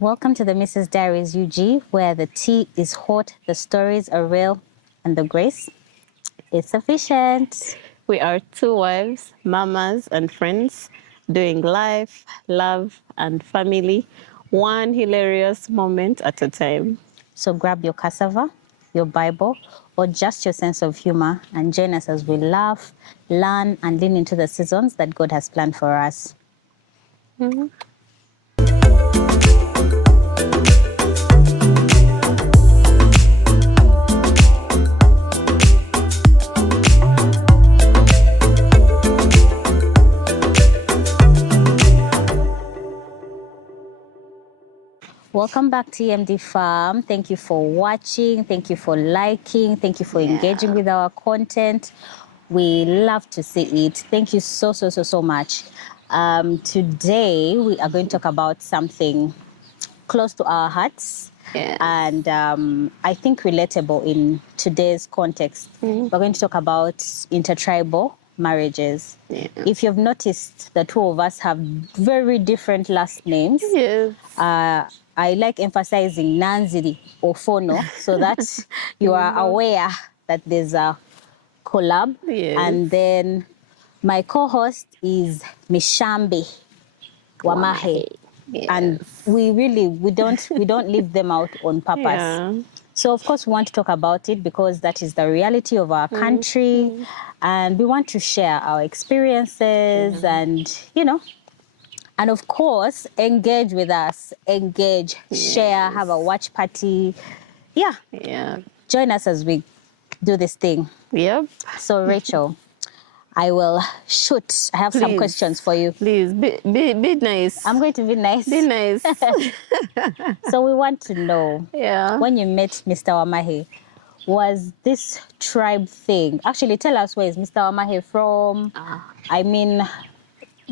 Welcome to the Mrs. Diaries UG, where the tea is hot, the stories are real, and the grace is sufficient. We are two wives, mamas, and friends doing life, love, and family, one hilarious moment at a time. So grab your cassava, your Bible, or just your sense of humor and join us as we laugh, learn, and lean into the seasons that God has planned for us. Mm-hmm. Welcome back to EMD Farm. Thank you for watching. Thank you for liking. Thank you for engaging with our content. We love to see it. Thank you so much. Today, we are going to talk about something close to our hearts and I think relatable in today's context. We're going to talk about intertribal marriages. If you've noticed, the two of us have very different last names. I like emphasizing Nanziri or Fono so that you are aware that there's a collab. And then my co-host is Mishambi Wamahe. And we don't leave them out on purpose. So of course we want to talk about it because that is the reality of our country, and we want to share our experiences and and of course engage with us, share, have a watch party. Join us as we do this thing. So Rachael, I will shoot. I have some questions for you. Please, be nice. I'm going to be nice. Be nice. So we want to know, when you met Mr. Wamahe, was this tribe thing? Actually, tell us, where is Mr. Wamahe from? I mean,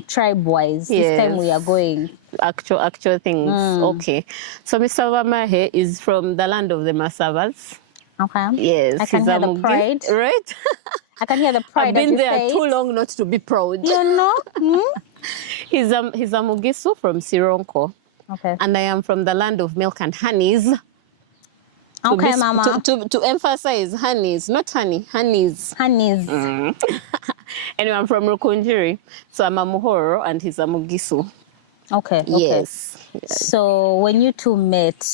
tribe-wise. This time we are going. Actual things. Okay. So Mr. Wamahe is from the land of the Masavas. Okay. Yes. I can hear the pride. Right? I can hear the pride. I've been there too long not to be proud. You know? He's a Mugisu from Sironko. Okay. And I am from the land of milk and honeys. Okay, Mama. To emphasize honeys, not honey, honeys. Honeys. Anyway, I'm from Rukunjiri. So I'm a Muhoro and he's a Mugisu. Okay. Yes. So when you two met,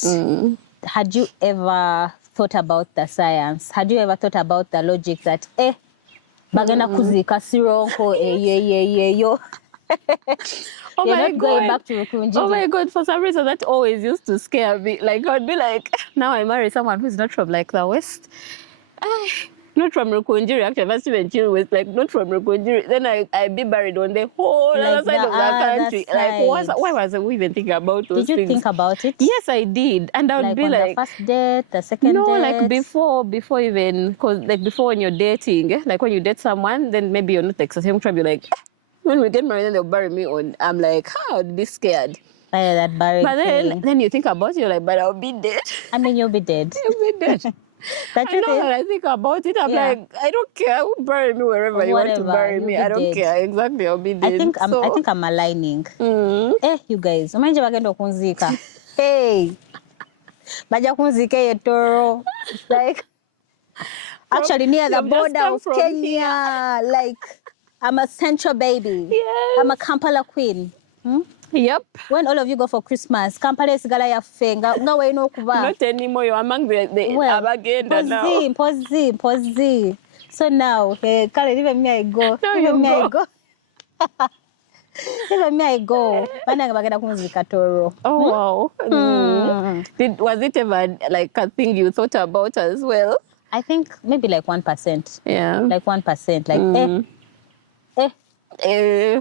had you ever thought about the science? Had you ever thought about the logic that, bagana kuzika Sironko, yo. Oh You're my not God. going back to Rukunjiri. Oh my God, for some reason that always used to scare me. Like I'd be like, now I marry someone who's not from like the West. Not from Rukunjiri, actually, I've even chilled with like not from Rukunjiri. Then I'd be buried on the whole other side of the country. Like why was I even thinking about those things? Did you think about it? Yes, I did. And I would be like, the first date, the second date? No, like before even, because like before when you're dating, like when you date someone, then maybe you're not like the same tribe, you're like, when we get married, then they'll bury me on. I'm like, how? I'd be scared. That buried But then you think about it, you're like, but I'll be dead. I mean, you'll be dead. You'll be dead. I know when I think about it, I'm like, I don't care. Bury me wherever you want to bury me. I don't care. Exactly, I'll be dead. I think I'm aligning. You guys, umanje bagenda kunzika. Hey, baja kunzika yetoro. Like, actually near the border of Kenya. Like, I'm a Central baby. Yes. I'm a Kampala queen. Yep. When all of you go for Christmas, Kampala is gala ya fenga. Not anymore. You're among the Abagenda now. Pozi. So now, even me I go. No, even me I go. Even me I go. Oh wow. Was it ever like a thing you thought about as well? I think maybe like 1%. Yeah. Like 1%. Like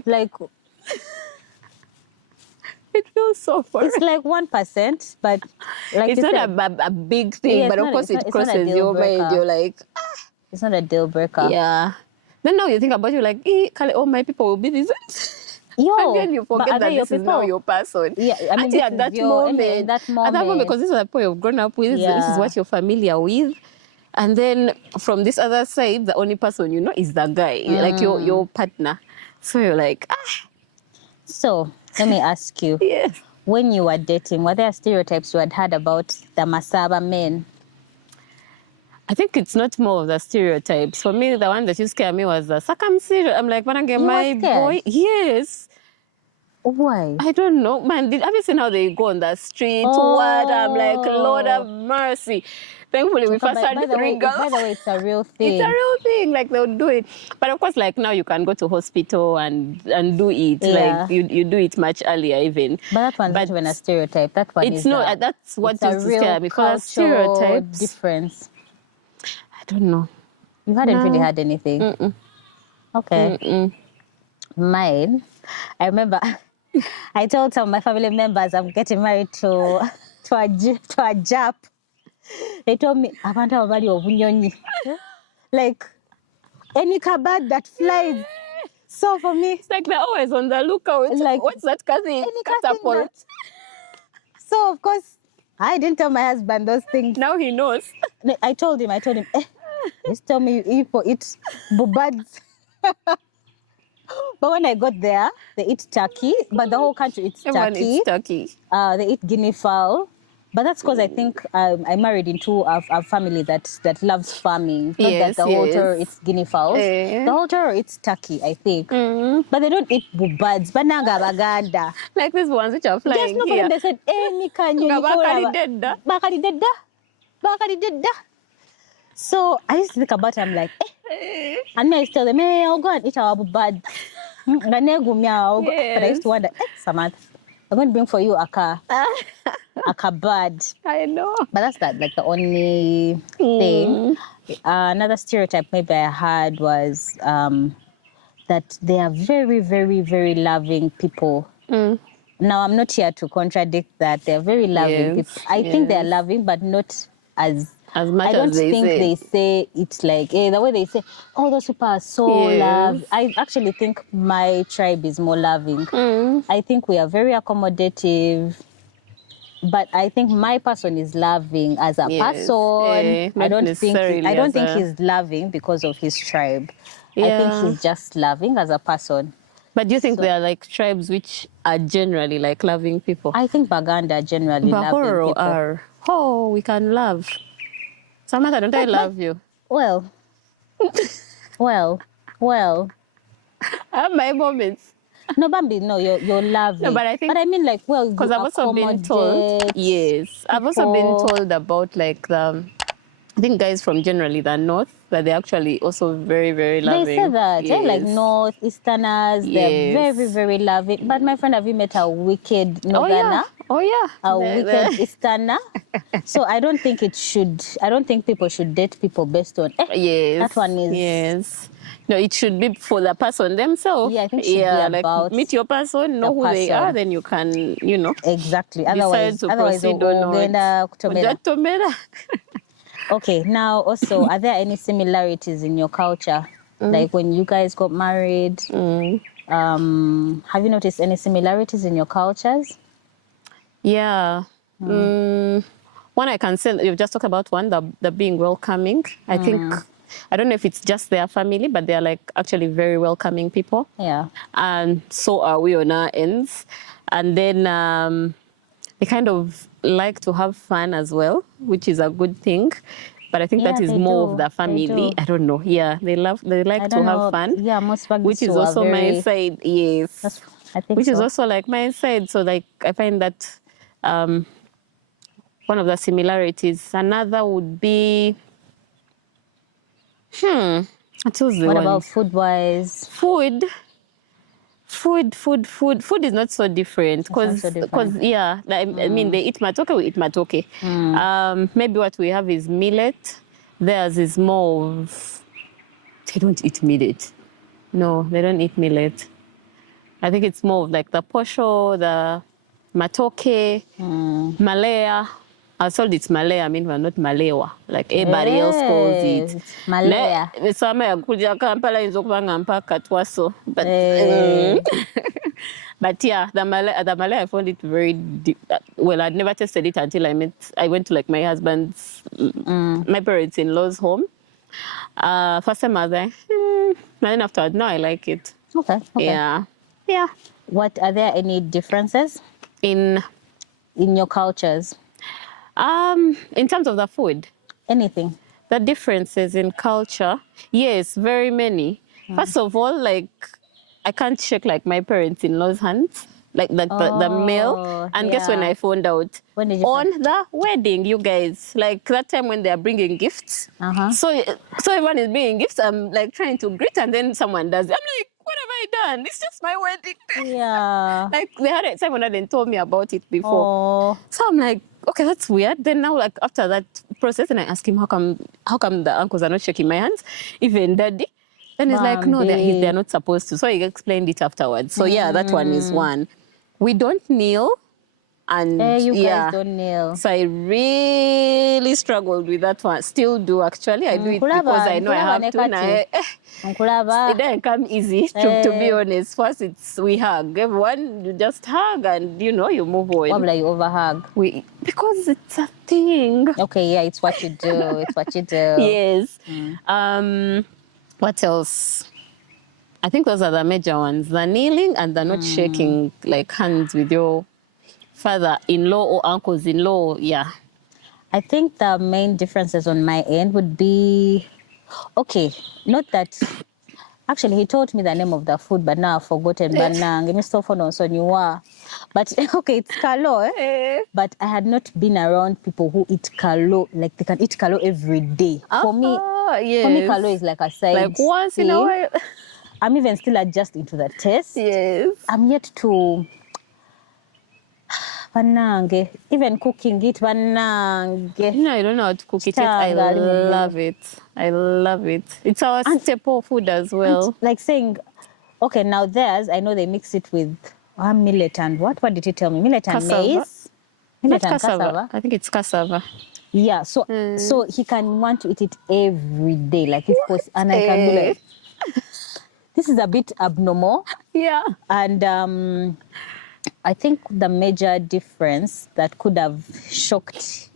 like it feels so far. It's like 1%, but like it's not a big thing, but of course it crosses your mind. You're like, it's not a deal breaker. Yeah. Then now you think about it, you're like, all my people will be this. And then you forget that this is now your person. Yeah, I mean, at that moment, because this is the point you've grown up with, this is what you're familiar with. And then from this other side, the only person you know is the guy, like your partner. So you're like, So let me ask you. Yes. when you were dating, were there stereotypes you had heard about the Masaba men? I think it's not more of the stereotypes. For me, the one that used to scare me was the circumcision. I'm like, when I get You were my scared? boy, yes. Why? I don't know, man. Have you seen how they go on the street? Oh. What? I'm like, Lord have mercy. Thankfully, we first had by the 3 girls. By the way, it's a real thing. It's a real thing. Like, they'll do it. But of course, like, now you can go to hospital and do it. Yeah. Like, you do it much earlier even. But that one's not even a stereotype. That one it's not. That's what it's a used to real scare me. For the cultural stereotypes, difference. I don't know. You hadn't really had anything? Mm-mm. Okay. Mm-mm. Mine, I remember I told some of my family members I'm getting married to a Jap. They told me, "Abantu abali obunyonyi." Like any bird that flies. So for me, it's like they're always on the lookout. Like, what's that cousin? Catapult. So of course, I didn't tell my husband those things. Now he knows. I told him, just tell me you eat birds. But when I got there, they eat turkey, but the whole country eats Everyone turkey. eats turkey. They eat guinea fowl. But that's because I think I married into a family that loves farming. Not that the whole terror eats guinea fowls. The whole terror eats turkey, I think. But they don't eat birds. Bananga baganda. Like these ones which are flying just here. They said, Bakari dedda. So I used to think about it, I'm like, and I used to tell them, I'll go and eat our bird. But I used to wonder, Samantha, I'm going to bring for you a bird. I know. But that's like the only thing. Another stereotype maybe I had was that they are very, very, very loving people. Now, I'm not here to contradict that. They're very loving people. I think they're loving, but not as much I don't as think they say it's like, the way they say, oh, those people are so loving. I actually think my tribe is more loving. I think we are very accommodative. But I think my person is loving as a person. I don't think he's loving because of his tribe. I think he's just loving as a person. But do you think there are like tribes which are generally like loving people? I think Baganda are generally loving people. Are. Oh, we can love. Samantha, don't I love you? Well. I have my moments. No, Bambi, no, you're loving. No, but I think. But I mean, like, well, because I've also been told. Yes, I've also been told about like I think guys from generally the north, but they're actually also very, very loving. They say that, like North Easterners, they're very, very loving. But my friend, have you met a wicked Northerner? Oh yeah. A wicked Easterner. So I don't think people should date people based on, that one is... Yes. No, it should be for the person themselves. Yeah, I think it should be about... Like, meet your person, know who they are, then you can, Exactly. Decide to proceed or not. Okay, now also, are there any similarities in your culture? Like when you guys got married, have you noticed any similarities in your cultures? Yeah. One I can say, you've just talked about one, the being welcoming. I think, I don't know if it's just their family, but they're like actually very welcoming people. Yeah. And so are we on our ends. And then they kind of like to have fun as well, which is a good thing. But I think that is more of the family. I don't know. Yeah, they like to have fun. Yeah, most families which is also my side. Yes, I think which is also like my side. So like I find that one of the similarities. Another would be what about food-wise? Food is not so different because I mean they eat matoke, we eat matoke. Maybe what we have is millet. Theirs is more of, they don't eat millet. No, they don't eat millet. I think it's more of like the posho, the matoke, malaya. I was told it's malaya, I mean we're not malewa. Like everybody else calls it. Malaya. But yeah, the malaya I found it very well. I'd never tasted it until I went to like my husband's, my parents-in-law's home. First time I was like, and then afterwards, no, I like it. Okay. Yeah. What are there any differences? In your cultures? In terms of the food? Anything. The differences in culture, yes, very many. First of all, like, I can't shake like my parents-in-law's hands, like the male. And guess when I found out? When did you on the wedding, you guys. Like that time when they are bringing gifts. So everyone is bringing gifts. I'm like trying to greet, and then someone does it. I'm like, what have I done? It's just my wedding. Yeah. Like they had it. Someone hadn't told me about it before. So I'm like, okay, that's weird. Then now, like after that process, and I ask him, how come the uncles are not shaking my hands, even daddy? Then he's like, no, they're not supposed to. So he explained it afterwards. So yeah, that one is one. We don't kneel. And you guys don't kneel. So I really struggled with that one. Still do, actually. I do it because I know I have to. It didn't come easy, to be honest. First, we hug. Everyone, you just hug and, you move on. Why would you overhug? Because it's a thing. Okay, yeah, it's what you do. It's what you do. Yes. What else? I think those are the major ones. The kneeling and the not shaking like hands with your father-in-law or uncles-in-law, yeah. I think the main differences on my end would be, okay, not that, actually he told me the name of the food, but now I've forgotten. But okay, it's kalo, but I had not been around people who eat kalo, like they can eat kalo every day. For me, kalo is like a side like once in a while. I'm even still adjusting to the taste. Yes. I'm yet to... Even cooking it, No, I don't know how to cook it. I love it. I love it. It's our staple food as well. Like saying, okay, now theirs, I know they mix it with millet and what? What did he tell me? Millet and cassava. Maize? Millet and cassava. I think it's cassava. Yeah, so he can want to eat it every day, like if possible. And I can be like, this is a bit abnormal. Yeah. And I think the major difference that could have shocked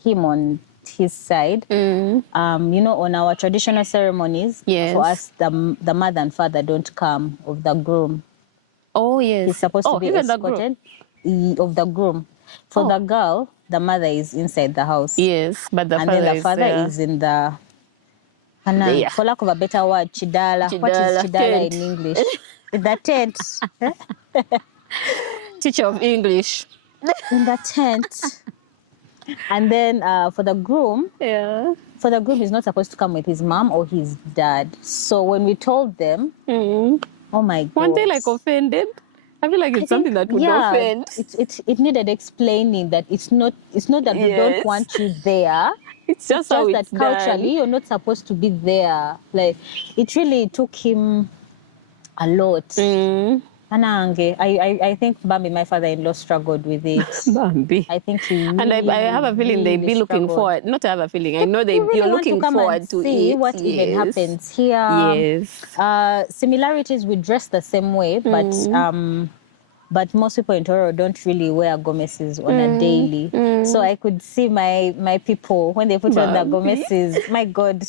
him on his side, on our traditional ceremonies, for us, the mother and father don't come of the groom. Oh, yes. He's supposed to be escorted of the groom. For the girl, the mother is inside the house. Yes, but the father is in the... For lack of a better word, chidala. What is chidala tent in English? The tent. Teacher of English. In the tent. And then for the groom, he's not supposed to come with his mom or his dad. So when we told them, oh my God. Weren't they like offended? I feel like it's something that would offend. It needed explaining that it's not that we don't want you there. It's just how it's that culturally you're not supposed to be there. Like it really took him a lot. I think Bambi, my father-in-law, struggled with it. Bambi. I think he really, and I have a feeling they'd be looking forward. Not to have a feeling. I know you're looking forward to see it. What even happens here. Yes. Similarities, we dress the same way, but most people in Toro don't really wear gomeses on a daily. So I could see my people when they put on the gomeses. My God,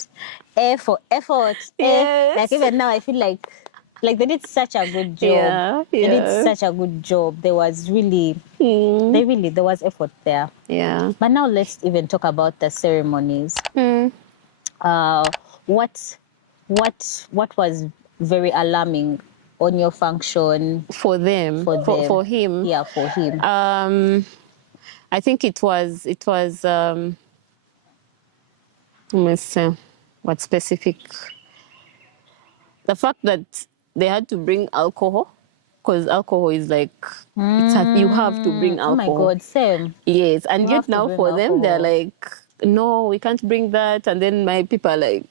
for effort. Yes. Like even now, I feel like they did such a good job. They did such a good job. There was really, there was effort there. Yeah. But now let's even talk about the ceremonies. What was very alarming on your function? For them. For him. Yeah, for him. I think it was let me see, what specific? The fact that they had to bring alcohol, because alcohol is like, you have to bring alcohol. Oh my God, same. Yes, and yet now for them, they're like, no, we can't bring that. And then my people are like,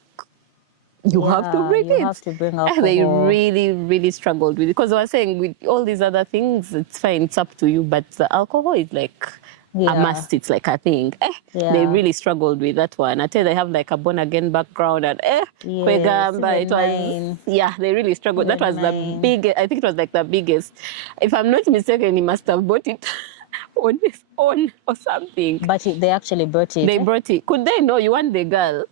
you have to bring it. You have to bring alcohol. They really, really struggled with it. Because I was saying, with all these other things, it's fine, it's up to you. But the alcohol is like a must. It's like a thing. They really struggled with that one. I tell you, they have like a born-again background. And it was, they really struggled. That was the biggest, I think it was like the biggest. If I'm not mistaken, he must have bought it on his own or something. But they actually brought it. They brought it. Could they know you want the girl?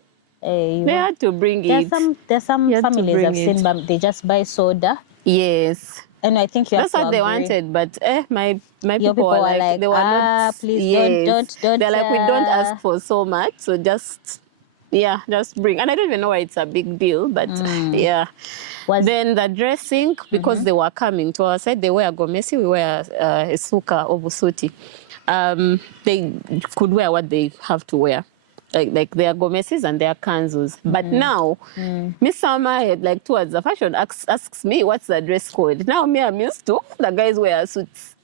They had to bring it. There's some families I've seen, but they just buy soda. Yes. and I think you have That's to what they agree. wanted, but my Your people were like, they were not. please Yes, don't. they're like, we don't ask for so much, so just bring. And I don't even know why it's a big deal, but yeah. Then the dressing, because they were coming to our side, they wear gomesi, we wear a suka or busuti. They could wear what they have to wear. Like their gomeses and their kanzus. But now, Miss Sama had like towards the fashion asks me what's the dress code. Now me, I'm used to the guys wear suits.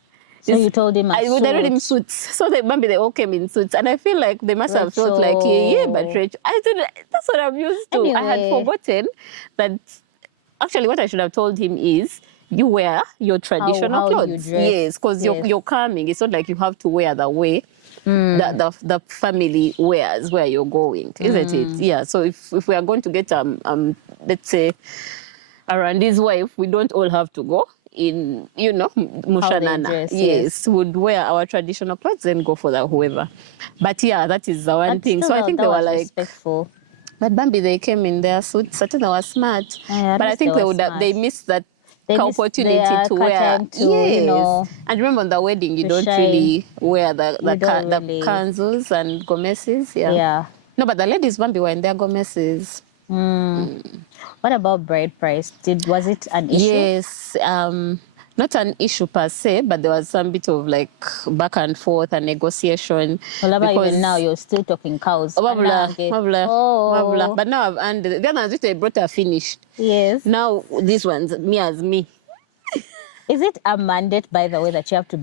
So you told him I would have him suits. So maybe they all came in suits. And I feel like they must have felt like, yeah, but Rachel, I said, that's what I'm used to. Anyway. I had forgotten that actually what I should have told him is, you wear your traditional clothes. Yes, because you're coming. It's not like you have to wear the way the family wears where you're going, isn't it? Yeah. So if we are going to get let's say around his wife, we don't all have to go in, mushanana. Yes, would wear our traditional clothes and go for the whoever. But yeah, that is the one thing. So I think they were like respectful. But Bambi, they came in their suits. Certainly they were smart. But I think they missed that opportunity to wear. Yes. And remember on the wedding, you don't really wear the kanzus and gomeses. Yeah. No, but the ladies, Bambi, were in their gomeses. What about bride price? Was it an issue? Yes. Not an issue per se, but there was some bit of like back and forth and negotiation. Well, even now you're still talking cows. But now I've ended. The other ones they brought are finished. Yes. Now these ones, me as me. Is it a mandate, by the way, that you have to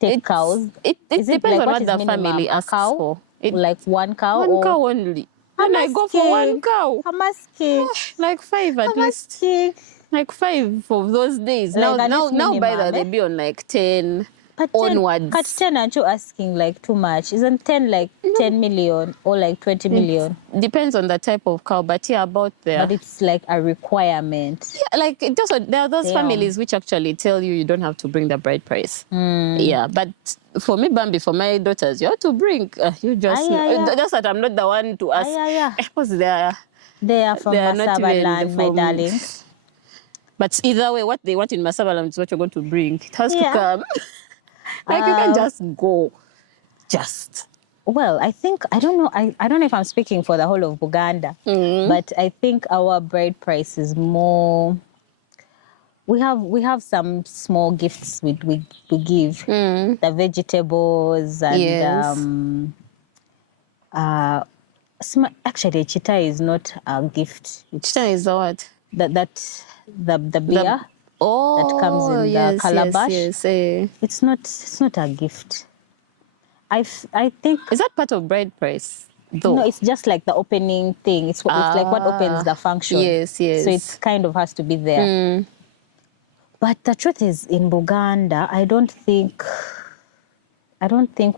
take cows? It depends on what the family asks for. Like one cow? One cow only. And I go for one cow. I'm asking. Like 5 at least. Like 5 of those days. Like now by the they be on like 10 onwards. Cut 10, aren't you asking like too much? Isn't 10 like 10 million or like 20 million? Depends on the type of cow, but yeah, about there. But it's like a requirement. Yeah, like there are those families which actually tell you don't have to bring the bride price. Yeah, but for me, Bambi, for my daughters, you have to bring. You just just that I'm not the one to ask. Because they are from Masaba land, my darling. But either way, what they want in Masabalam is what you're going to bring. It has to come. Like you can just go. Well, I don't know. I don't know if I'm speaking for the whole of Uganda, but I think our bride price is more. We have some small gifts we give, the vegetables and actually chita is not a gift. Chita is the what? The beer that comes in the calabash. It's not a gift. I think. Is that part of bride price? Though? No, it's just like the opening thing. It's like what opens the function. Yes. So it kind of has to be there. But the truth is, in Buganda, I don't think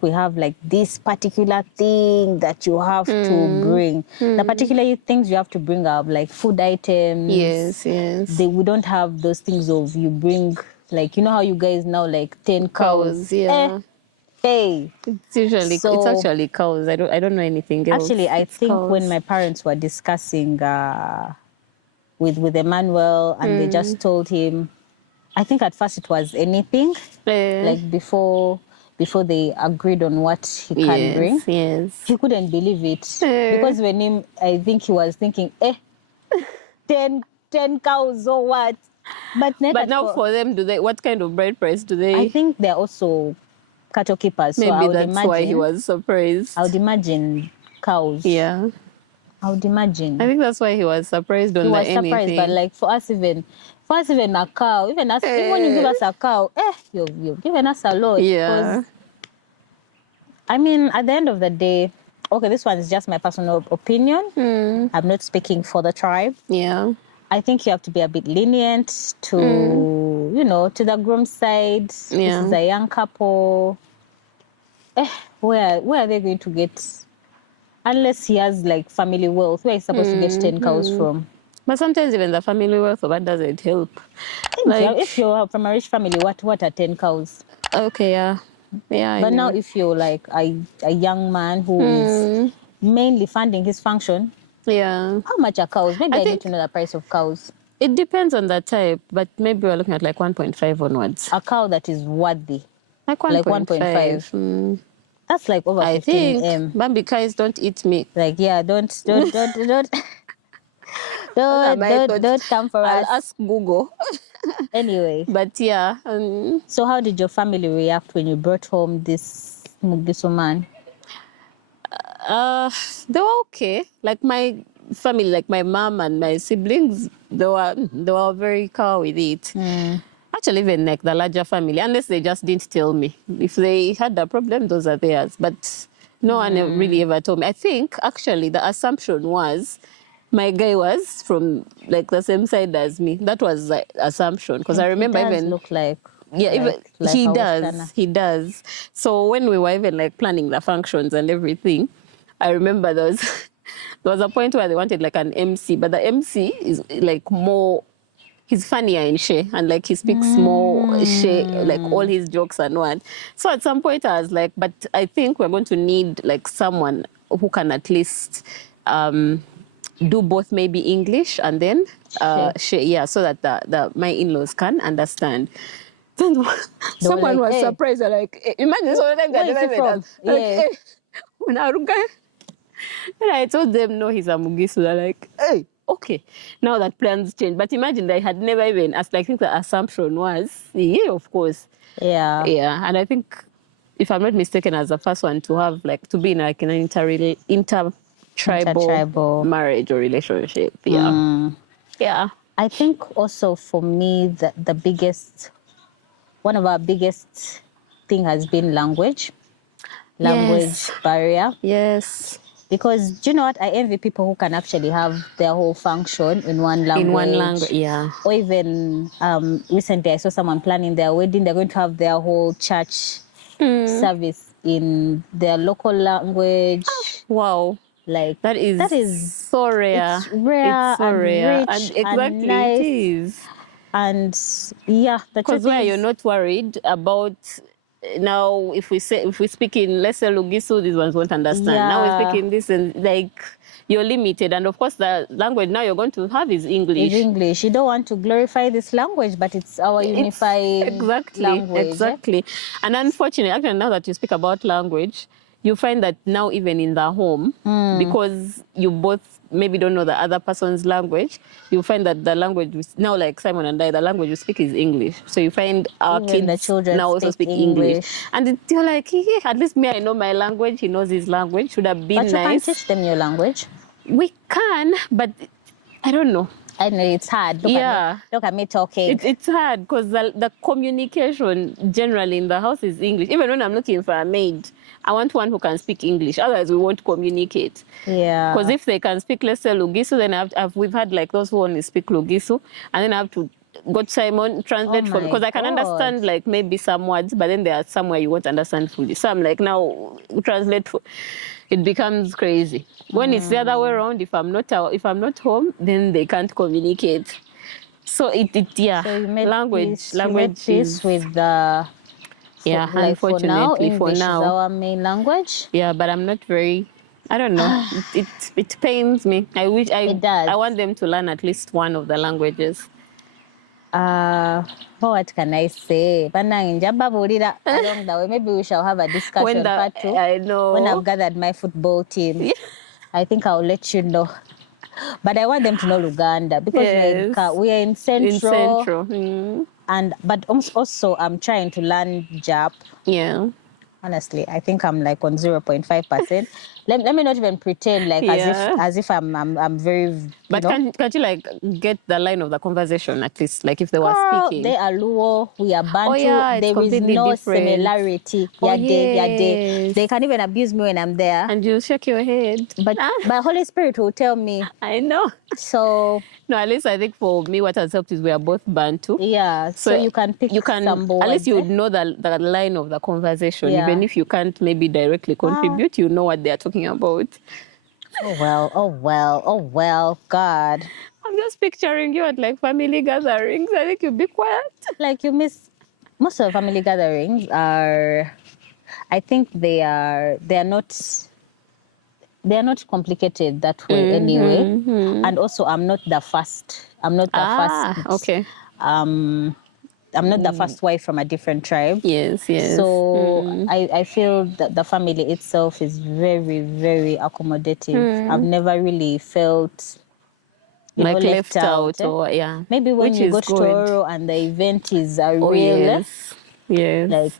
we have like this particular thing that you have to bring. The particular things you have to bring are like food items. Yes. We don't have those things of you bring, like, you know how you guys now like 10 cows. Hey. It's actually cows. I don't know anything else. Actually, I think cows. When my parents were discussing with Emmanuel and they just told him, I think at first it was anything, like before they agreed on what he can bring. Yes. He couldn't believe it. Because I think he was thinking, 10 cows or what? But now for them, what kind of bride price do they? I think they're also cattle keepers. Maybe so that's why he was surprised. I would imagine cows. Yeah. I would imagine. I think that's why he was surprised on anything. He was surprised, but like for us even a cow, even when you give us a cow, you've given us a lot. Yeah. I mean, at the end of the day, okay, this one is just my personal opinion. I'm not speaking for the tribe. Yeah. I think you have to be a bit lenient to, to the groom's side. Yeah. This is a young couple. Where are they going to get, unless he has like family wealth, where is he supposed to get 10 cows from? But sometimes even the family wealth, that doesn't help. If you're from a rich family, what are 10 cows? Okay, yeah. But now if you're like a young man who is mainly funding his function, how much are cows? Maybe I need to know the price of cows. It depends on the type, but maybe we're looking at like 1.5 onwards. A cow that is worthy. Like 1.5. That's like over I 15 think M. Bambi cows don't eat me. Like, yeah, don't don't come for I'll us. ask Google. Anyway. But yeah. So how did your family react when you brought home this Mugisu man? They were okay. Like my family, like my mom and my siblings, they were very cool with it. Actually, even like the larger family, unless they just didn't tell me. If they had a problem, those are theirs. But no one really ever told me. I think actually the assumption was my guy was from like the same side as me. That was the assumption, because I remember he does even look like even like he does. So when we were even like planning the functions and everything, I remember there was a point where they wanted like an MC, but the MC is like more. He's funnier in She, and like he speaks more She, like all his jokes and what. So at some point I was like, but I think we're going to need like someone who can at least do both, maybe English and then She, yeah, so that my in-laws can understand. Then someone like, was hey. surprised. Like, imagine so many times Where is he from? like, Yeah. hey, when I told them, no, he's a Mugisu. They're like, hey, okay. Now that plans change. But imagine they had never even asked. Like, I think the assumption was, yeah, of course. Yeah. Yeah. And I think, if I'm not mistaken, as the first one to have, like, to be in like an intertribal marriage or relationship. Yeah. Yeah. I think also for me, the biggest, one of our biggest thing has been language barrier. Yes. Because do you know what? I envy people who can actually have their whole function in one language. Yeah. Or even recently I saw someone planning their wedding. They're going to have their whole church service in their local language. Wow. Like that is so rare. It's rare, it's so and rare. rich, And exactly, and nice. It is. And yeah, because where you're not worried about now, if we speak in, let's say, Lugisu, these ones won't understand. Yeah. Now we're speaking this, and like you're limited. And of course, the language now you're going to have is English. It's English. You don't want to glorify this language, but it's our unified language. Exactly. And unfortunately, actually, now that you speak about language, you find that now even in the home, because you both maybe don't know the other person's language, you find that the language, now like Simon and I, the language we speak is English. So you find our Even the kids children now also speak English. And you're like, yeah, at least me, I know my language, he knows his language. Should have been nice. But you can teach them your language. We can, but I don't know. I know it's hard. Look at me talking. It's hard because the communication generally in the house is English. Even when I'm looking for a maid, I want one who can speak English. Otherwise, we won't communicate. Yeah. Because if they can speak, let's say, Lugisu, then we've had like those who only speak Lugisu, and then I have to go to Simon, translate for me. Because I can understand like maybe some words, but then there are somewhere you won't understand fully. So I'm like, now translate for. It becomes crazy. When it's the other way around, if I'm not home, then they can't communicate. So So you made language peace with the unfortunately for now, English is our main language. Yeah, but I'm not very. I don't know. it pains me. It does. I want them to learn at least one of the languages. What can I say? Along the way, maybe we shall have a discussion part 2. I know. When I've gathered my football team, I think I'll let you know. But I want them to know Uganda because we are in Central. But also I'm trying to learn Jap. Yeah. Honestly, I think I'm like on 0.5%. Let me not even pretend like as if I'm very. But can't you like get the line of the conversation at least, like if they were speaking? They are Luo, we are Bantu. Oh, yeah, there is no different. Similarity. They can even abuse me when I'm there. And you shake your head. But my Holy Spirit will tell me. I know. So no, at least I think for me what has helped is we are both Bantu. Yeah. So you can pick some words. At least you would know the line of the conversation. Yeah. Even if you can't maybe directly contribute, you know what they are talking about. Oh well, God. I'm just picturing you at like family gatherings. I think you'll be quiet. Like you miss most of the family gatherings are, I think they are not, they're not complicated that way anyway. And also, I'm not the first. I'm not the first. Okay. I'm not the first wife from a different tribe. Yes. So I feel that the family itself is very, very accommodative. I've never really felt like left out. or Maybe when which you is go to good. Toro and the event is a Oh, real, yes. like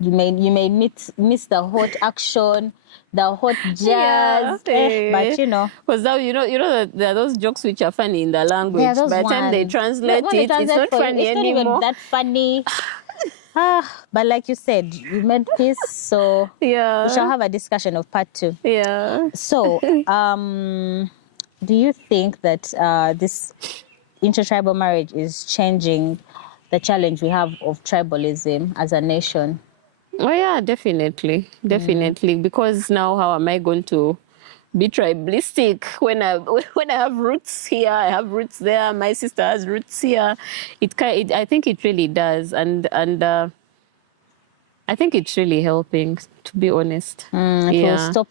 you may miss the hot action, the hot jazz, but you know. Because now you know that there are those jokes which are funny in the language. There are those By the time they ones. translate When they it, it's translate not for you, funny it's not anymore. even that funny. But like you said, you made peace, so we shall have a discussion of part 2. Yeah. So, do you think that this intertribal marriage is changing the challenge we have of tribalism as a nation? Oh yeah, definitely. Because now how am I going to be tribalistic when I have roots here, I have roots there, my sister has roots here. I think it really does, and I think it's really helping, to be honest. It will stop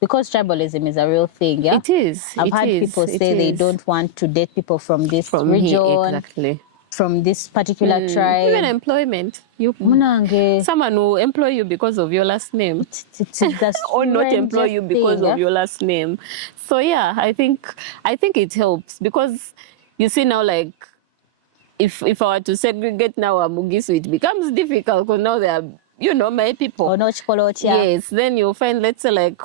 because tribalism is a real thing. Yeah, it is. I've had people say they don't want to date people from this region, here, exactly. From this particular tribe. Even employment. Someone will employ you because of your last name. Or not employ you because of your last name. So yeah, I think it helps because you see now, like if I were to segregate now a Mugisu, it becomes difficult because now there are my people. Yes, then you'll find, let's say, like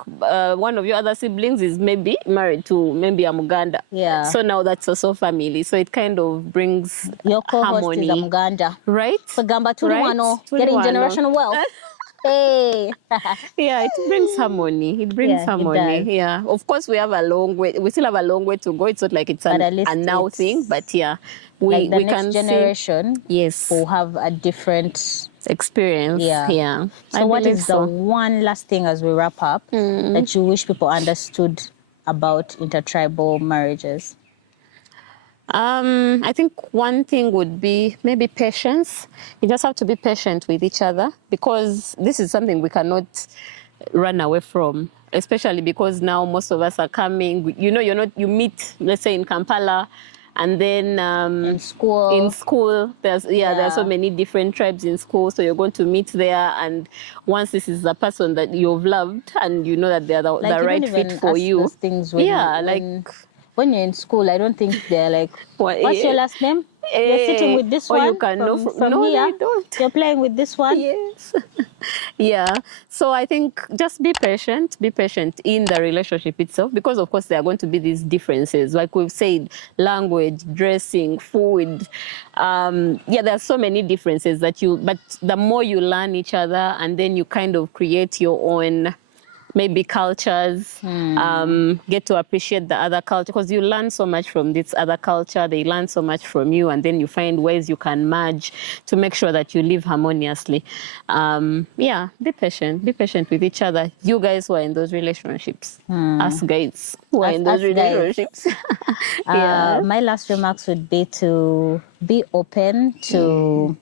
one of your other siblings is maybe married to maybe a Muganda. Yeah. So now that's also family. So it kind of brings your co-host harmony. Is a Muganda. Right? So Gamba Turiwano, getting generational wealth. Hey. Yeah, it brings harmony. It brings harmony. Yeah. Of course, we have a long way. We still have a long way to go. It's not like it's a now thing, but yeah, we next generation. Yes. Will have a different experience. Yeah. So what is the one last thing as we wrap up that you wish people understood about intertribal marriages? I think one thing would be maybe patience. You just have to be patient with each other because this is something we cannot run away from, especially because now most of us are coming. You meet, let's say, in Kampala, and then in school, there are so many different tribes in school, so you're going to meet there, and once this is a person that you've loved and you know that they're the right fit for you. When you're in school, I don't think they're like, what's your last name? You're sitting with this one. You can know from here. They don't. You're playing with this one. Yes. Yeah. So I think just be patient in the relationship itself, because of course there are going to be these differences. Like we've said, language, dressing, food. There are so many differences but the more you learn each other and then you kind of create your own maybe cultures, get to appreciate the other culture, because you learn so much from this other culture, they learn so much from you, and then you find ways you can merge to make sure that you live harmoniously. Be patient with each other. You guys who are in those relationships, us guys who are in those relationships. My last remarks would be to be open to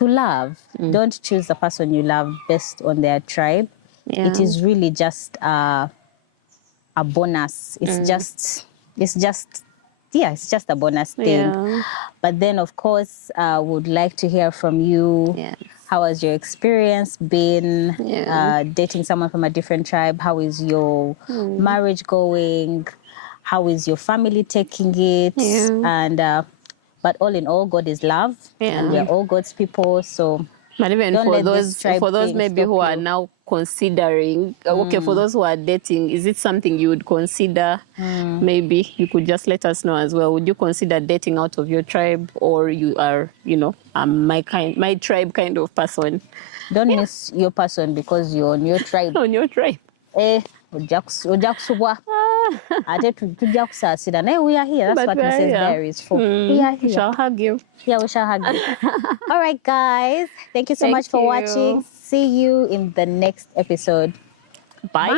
love. Don't choose the person you love based on their tribe. It is really just a bonus. It's just a bonus thing. But then, of course, I would like to hear from you. How has your experience been dating someone from a different tribe? How is your marriage going? How is your family taking it? And but all in all, God is love, and we are all God's people. So, but even for those maybe who are now considering, for those who are dating, is it something you would consider? Maybe you could just let us know as well. Would you consider dating out of your tribe, or you are, my tribe kind of person? Don't miss your person because you're on your tribe. On your tribe. We are here. That's what Mrs. Berry is for. We are here. We shall hug you. Yeah, we shall hug you. All right, guys. Thank you so much for watching. See you in the next episode. Bye.